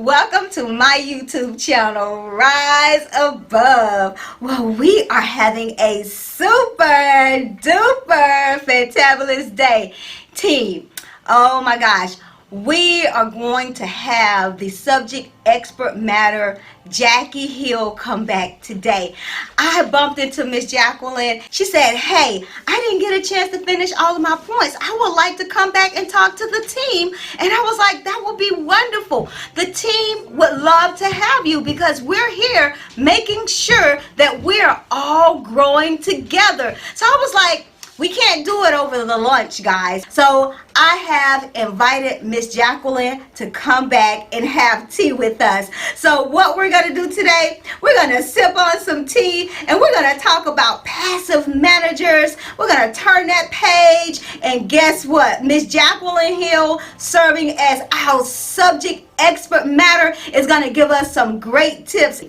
Welcome to my YouTube channel, Rise Above. Well, we are having a super duper fantabulous day. Team, oh my gosh, we are going to have the subject expert matter Jackie Hill come back today. I bumped into Miss Jacqueline. She said, hey, I didn't get a chance to finish all of my points. I would like to come back and talk to the team. And I was like, that would be wonderful. The team would love to have you because we're here making sure that we're all growing together. So I was like, we can't do it over the lunch, guys. So I have invited Miss Jacqueline to come back and have tea with us. So what we're going to do today, we're going to sip on some tea and we're going to talk about passive managers. We're going to turn that page and guess what? Miss Jacqueline Hill, serving as our subject expert matter, is going to give us some great tips.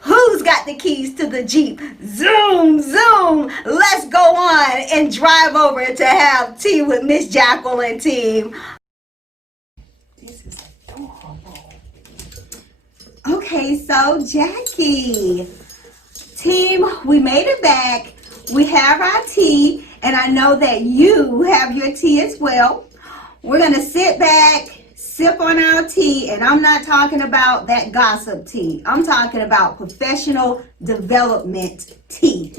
Who's got the keys to the Jeep? Zoom, zoom. Let's go on and drive over to have tea with Miss Jacqueline, team. This is adorable. Okay, so Jackie, team, we made it back. We have our tea, and I know that you have your tea as well. We're going to sit back, sip on our tea, and I'm not talking about that gossip tea. I'm talking about professional development tea.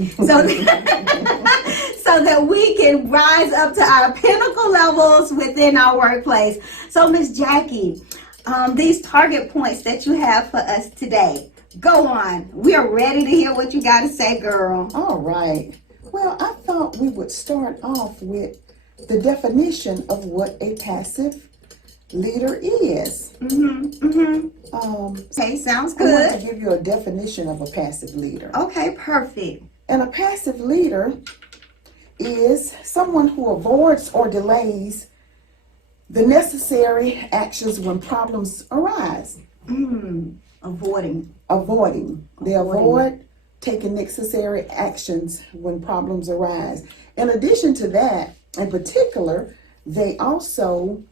So that we can rise up to our pinnacle levels within our workplace. So Miss Jackie, these target points that you have for us today, go on. We are ready to hear what you got to say, girl. All right. Well, I thought we would start off with the definition of what a passive leader is. Okay, sounds I want good. to give you a definition of a passive leader. Okay, perfect. And a passive leader is someone who avoids or delays the necessary actions when problems arise. Avoiding. They avoid taking necessary actions when problems arise. In addition to that, in particular, they also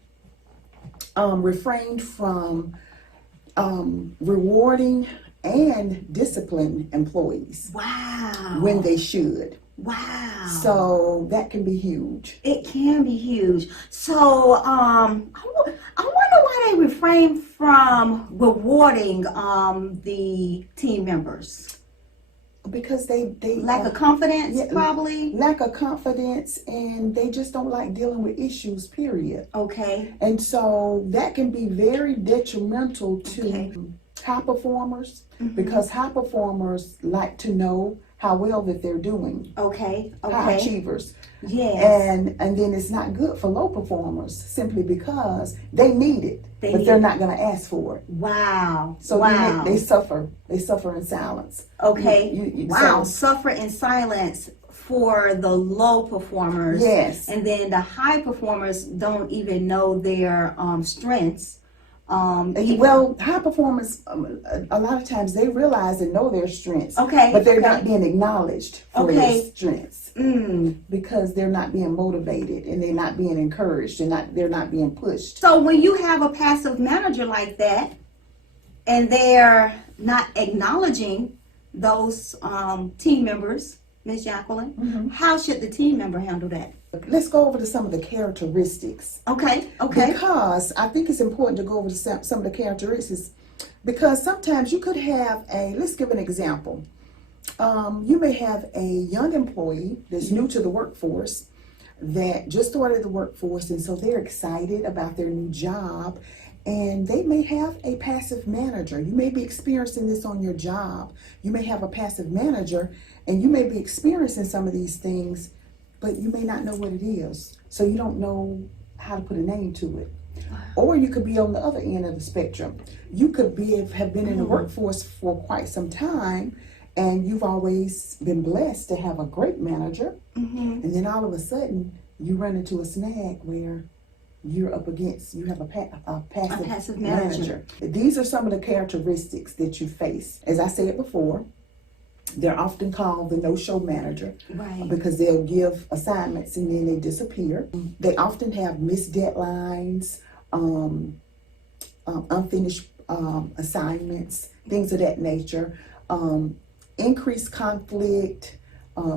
refrained from rewarding and discipline employees. Wow. When they should. Wow. So that can be huge. It can be huge. So I wonder why they refrain from rewarding the team members. Because they Lack of confidence, probably. Lack of confidence, and they just don't like dealing with issues, period. Okay. And so that can be very detrimental to high performers, because high performers like to know how well that they're doing. Okay. High achievers. Yes. And then it's not good for low performers simply because they need it, but they're not going to ask for it. Wow. So they suffer. They suffer in silence. Okay. Suffer in silence for the low performers. Yes. And then the high performers don't even know their strengths. Well, high performers, a lot of times they realize and know their strengths. Okay. But they're not being acknowledged for their strengths. Because they're not being motivated and they're not being encouraged and they're not being pushed. So when you have a passive manager like that and they're not acknowledging those team members, Ms. Jacqueline, how should the team member handle that? Let's go over to some of the characteristics. Okay. Because I think it's important to go over to some of the characteristics, because sometimes you could have let's give an example. You may have a young employee that's new to the workforce that just started the workforce, and so they're excited about their new job, and they may have a passive manager. You may be experiencing this on your job. You may have a passive manager, and you may be experiencing some of these things, but you may not know what it is. So you don't know how to put a name to it. Or you could be on the other end of the spectrum. You could have been in the workforce for quite some time, and you've always been blessed to have a great manager. And then all of a sudden, you run into a snag where you have a passive manager. These are some of the characteristics that you face. As I said before, they're often called the no-show manager, because they'll give assignments and then they disappear. They often have missed deadlines, unfinished assignments, things of that nature, increased conflict,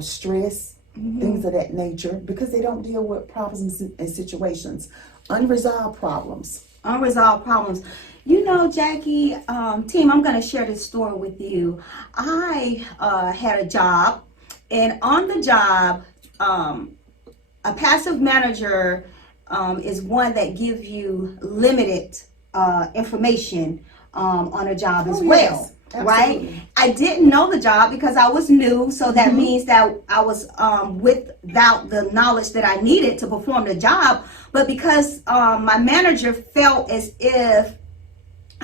stress, things of that nature, because they don't deal with problems and situations, unresolved problems. Unresolved problems. You know, Jackie, team, I'm going to share this story with you. I had a job, and on the job, a passive manager is one that gives you limited information on a job as well. Yes, absolutely. Right? I didn't know the job because I was new, so that means that I was without the knowledge that I needed to perform the job. But because my manager felt as if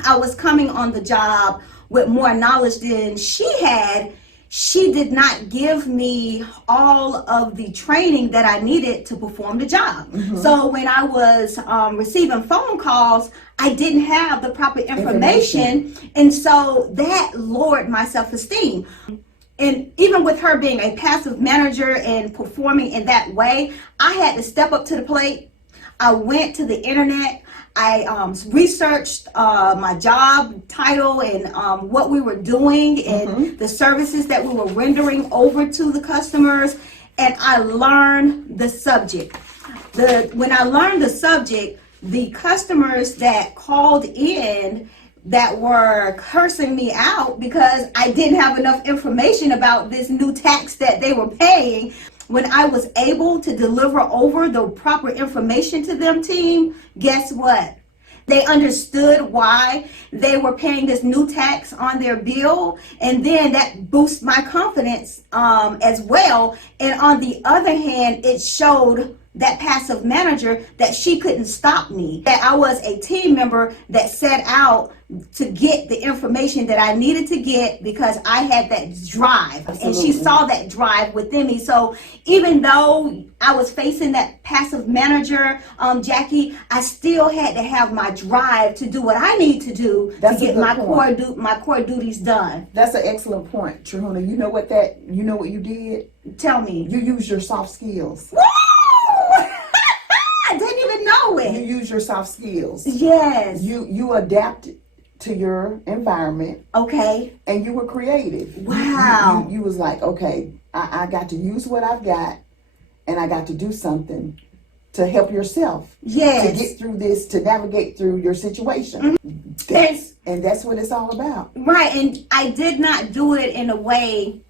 I was coming on the job with more knowledge than she had, she did not give me all of the training that I needed to perform the job. So when I was receiving phone calls, I didn't have the proper information. And so that lowered my self-esteem. And even with her being a passive manager and performing in that way, I had to step up to the plate. I went to the internet. I researched my job title and what we were doing and the services that we were rendering over to the customers, and I learned the subject. When I learned the subject, the customers that called in that were cursing me out because I didn't have enough information about this new tax that they were paying, when I was able to deliver over the proper information to them, team, guess what? They understood why they were paying this new tax on their bill, and then that boosts my confidence as well. And on the other hand, it showed that passive manager that she couldn't stop me, that I was a team member that set out to get the information that I needed to get because I had that drive. Absolutely. And she saw that drive within me. So even though I was facing that passive manager, Jackie, I still had to have my drive to do what I need to do to get my core duties done. That's an excellent point, Trihuna. You know what you did? Tell me. You used your soft skills. Woo! I didn't even know it. You use your soft skills. Yes. You adapted to your environment. Okay. And you were creative. Wow. You was like, okay, I got to use what I've got, and I got to do something to help yourself. Yes. To get through this, to navigate through your situation. And that's what it's all about. Right. And I did not do it in a way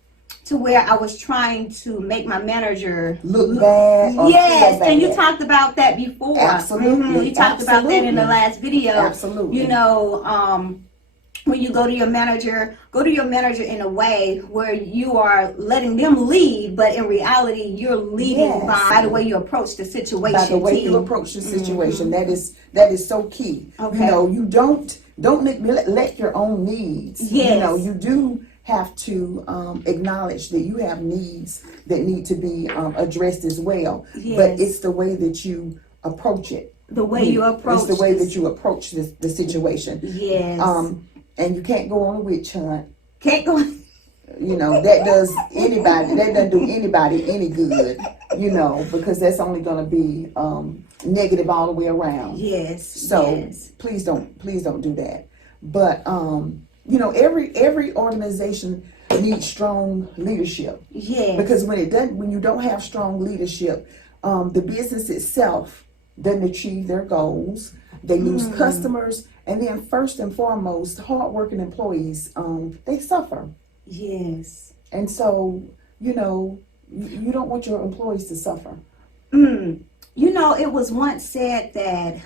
to where I was trying to make my manager look bad. Or yes, feel bad. And you talked about that before. Absolutely. You talked about that in the last video. Absolutely. You know, when you go to your manager in a way where you are letting them lead, but in reality, you're leading by the way you approach the situation. By the way you approach the situation, that is so key. Okay. You know, you don't neglect your own needs. Yes. You know, you do have to acknowledge that you have needs that need to be addressed as well. Yes. But it's the way that you approach it. The way you approach. It's the way that you approach the situation. Yes. And you can't go on a witch hunt. Can't go. You know, that doesn't do anybody any good, you know, because that's only going to be negative all the way around. Yes. So please don't do that. But you know, every organization needs strong leadership. Yes. Because when you don't have strong leadership, the business itself doesn't achieve their goals. They lose customers, and then first and foremost, hardworking employees, they suffer. Yes. And so, you know, you don't want your employees to suffer. You know, it was once said that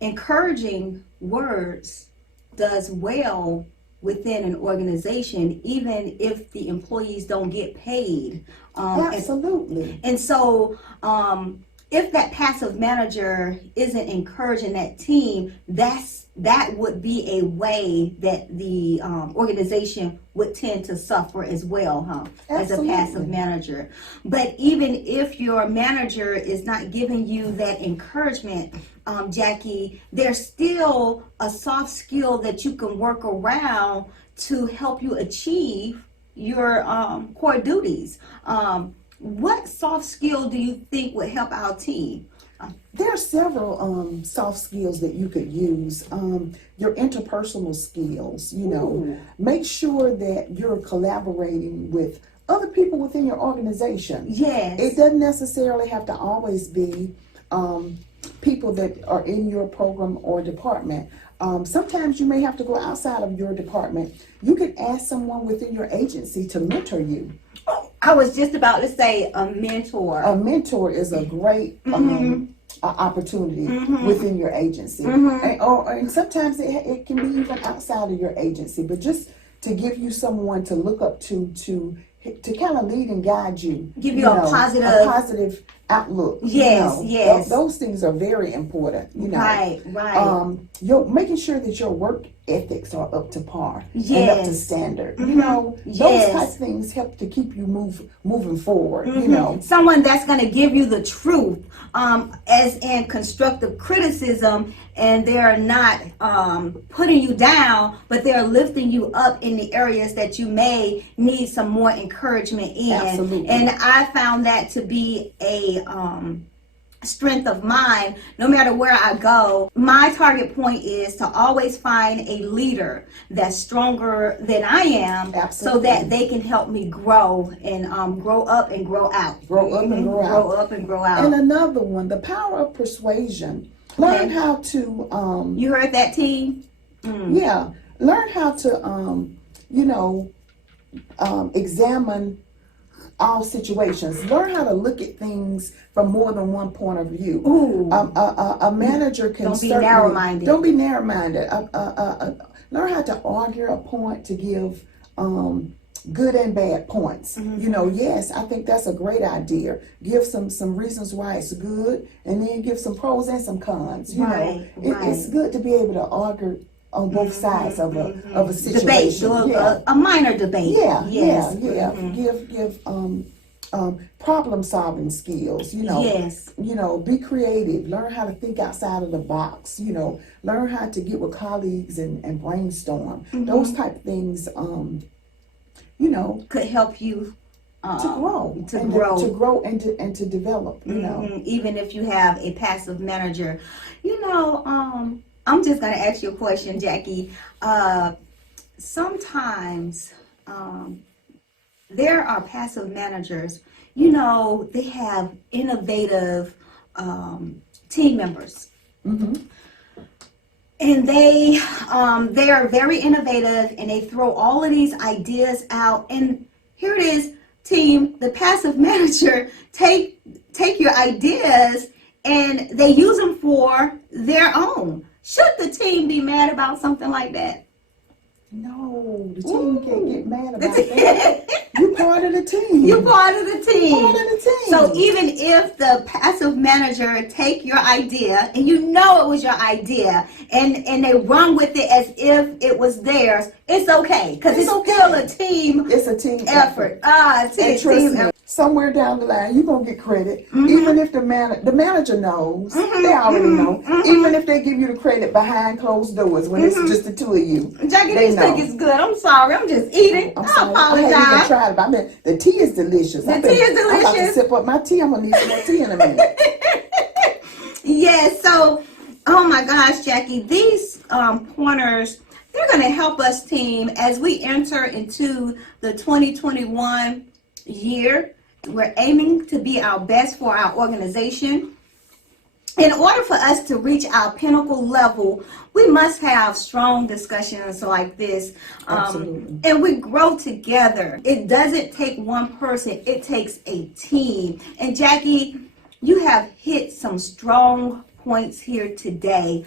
encouraging words does well within an organization, even if the employees don't get paid. Absolutely. And so, if that passive manager isn't encouraging that team, that would be a way that the organization would tend to suffer as well, huh? Absolutely. As a passive manager. But even if your manager is not giving you that encouragement, Jackie, there's still a soft skill that you can work around to help you achieve your core duties. What soft skill do you think would help our team There are several soft skills that you could use. Your interpersonal skills, Ooh. make sure that you're collaborating with other people within your organization. Yes. It doesn't necessarily have to always be people that are in your program or department. Sometimes you may have to go outside of your department. You could ask someone within your agency to mentor you. I was just about to say a mentor. A mentor is a great opportunity within your agency. And sometimes it can be even outside of your agency, but just to give you someone to look up to kind of lead and guide you. Give you a positive outlook. Yes, yes. Those things are very important. Right. You're making sure that your work ethics are up to par and up to standard. Yes. Those type of things help to keep you moving forward. Someone that's going to give you the truth, as in constructive criticism, and they're not putting you down, but they're lifting you up in the areas that you may need some more encouragement in. Absolutely. And I found that to be a strength of mine. No matter where I go, my target point is to always find a leader that's stronger than I am. Absolutely. So that they can help me grow and grow up and grow out. Grow up and grow out. Grow up and grow out. And another one, the power of persuasion. Learn how to you heard that, team? Yeah, learn how to examine all situations. Learn how to look at things from more than one point of view. Ooh. A manager can Don't be narrow-minded. Don't be narrow-minded. Learn how to argue a point to give good and bad points. Yes, I think that's a great idea. Give some reasons why it's good, and then give some pros and some cons. It's good to be able to argue on both sides of a situation. Debate, a minor debate. Yeah. Give problem solving skills. Yes. Be creative. Learn how to think outside of the box. Learn how to get with colleagues and brainstorm. Those type of things. Could help you to grow and to develop. Even if you have a passive manager, I'm just going to ask you a question, Jackie. Sometimes there are passive managers, they have innovative team members. And they are very innovative, and they throw all of these ideas out. And here it is, team, the passive manager take your ideas and they use them for their own. Should the team be mad about something like that? No, the team can't get mad about that. You're part of the team. You're part of the team. Part of the team. So even if the passive manager take your idea, and it was your idea, and they run with it as if it was theirs, it's okay, because it's still a team. It's a team effort. Trust me, somewhere down the line, you're going to get credit. Even if the manager knows, they already know. Even if they give you the credit behind closed doors when it's just the two of you. Jackie, this cookies good. I'm sorry. I'm just eating. I apologize. I haven't even tried it, but I mean, the tea is delicious. The tea is delicious. I'm about to sip up my tea. I'm going to need some more tea in a minute. Yes, so, oh my gosh, Jackie, these pointers, they're going to help us, team, as we enter into the 2021 year. We're aiming to be our best for our organization. In order for us to reach our pinnacle level, we must have strong discussions like this. And we grow together. It doesn't take one person, it takes a team. And Jackie, you have hit some strong points here today.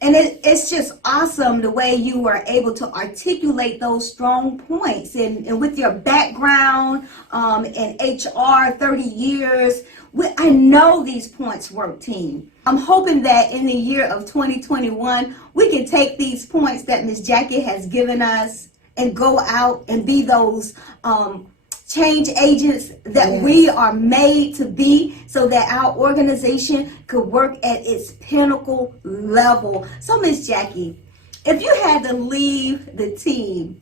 And it's just awesome the way you were able to articulate those strong points. And with your background in HR, 30 years, I know these points work, team. I'm hoping that in the year of 2021, we can take these points that Ms. Jackie has given us and go out and be those change agents that we are made to be, so that our organization could work at its pinnacle level. So, Miss Jackie, if you had to leave the team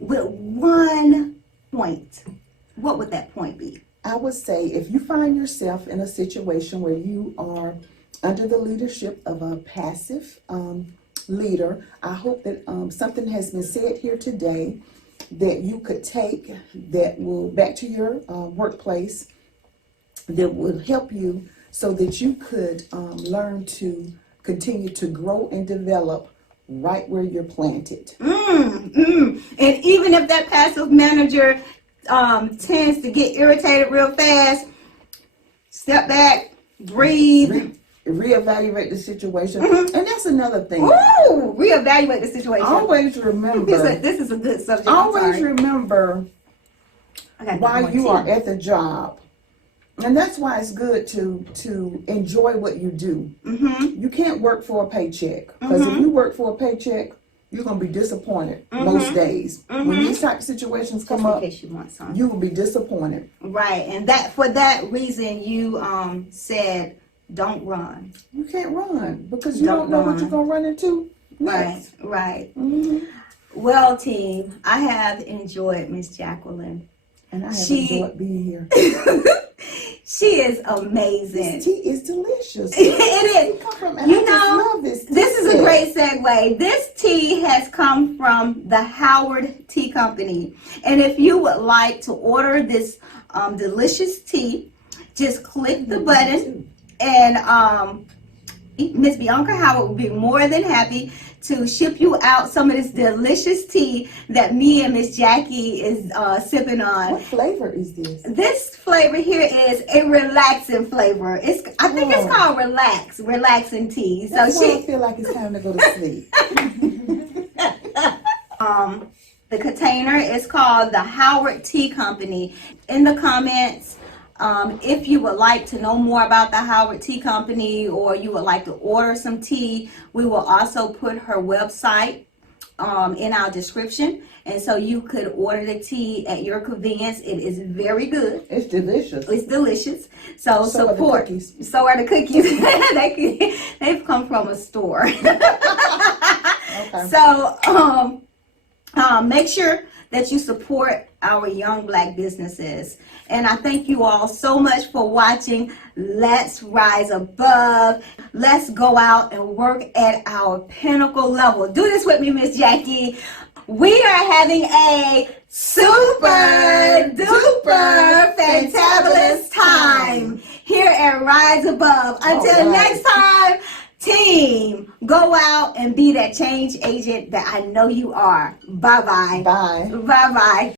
with one point, what would that point be? I would say if you find yourself in a situation where you are under the leadership of a passive leader, I hope that something has been said here today that you could take that will back to your workplace that will help you so that you could learn to continue to grow and develop right where you're planted. And even if that passive manager tends to get irritated real fast, step back, breathe. Reevaluate the situation. And that's another thing. Ooh, reevaluate the situation. Always remember. This is a good subject. Always remember why why you are at the job. And that's why it's good to enjoy what you do. You can't work for a paycheck. Because if you work for a paycheck, you're going to be disappointed most days. When these type of situations come up, you will be disappointed. Right. And that for that reason, you said, don't run. You can't run because you don't know what you're going to run into next. Right. Well, team, I have enjoyed Miss Jacqueline. And I have enjoyed being here. She is amazing. This tea is delicious. It is. You know, love this is a great segue. This tea has come from the Howard Tea Company. And if you would like to order this delicious tea, just click the button and Miss Bianca Howard will be more than happy to ship you out some of this delicious tea that me and Miss Jackie is sipping on. What flavor is this? This flavor here is a relaxing flavor. I think it's called relaxing tea. So That's why I feel like it's time to go to sleep. The container is called the Howard Tea Company. In the comments, if you would like to know more about the Howard Tea Company or you would like to order some tea, we will also put her website in our description. And so you could order the tea at your convenience. It is very good. It's delicious. It's delicious. So support. Are the cookies. So are the cookies. They've come from a store. Okay. So make sure that you support our young Black businesses. And I thank you all so much for watching. Let's rise above. Let's go out and work at our pinnacle level. Do this with me, Miss Jackie. We are having a super duper fantabulous time here at Rise Above. Until next time, team, go out and be that change agent that I know you are. Bye-bye. Bye. Bye-bye.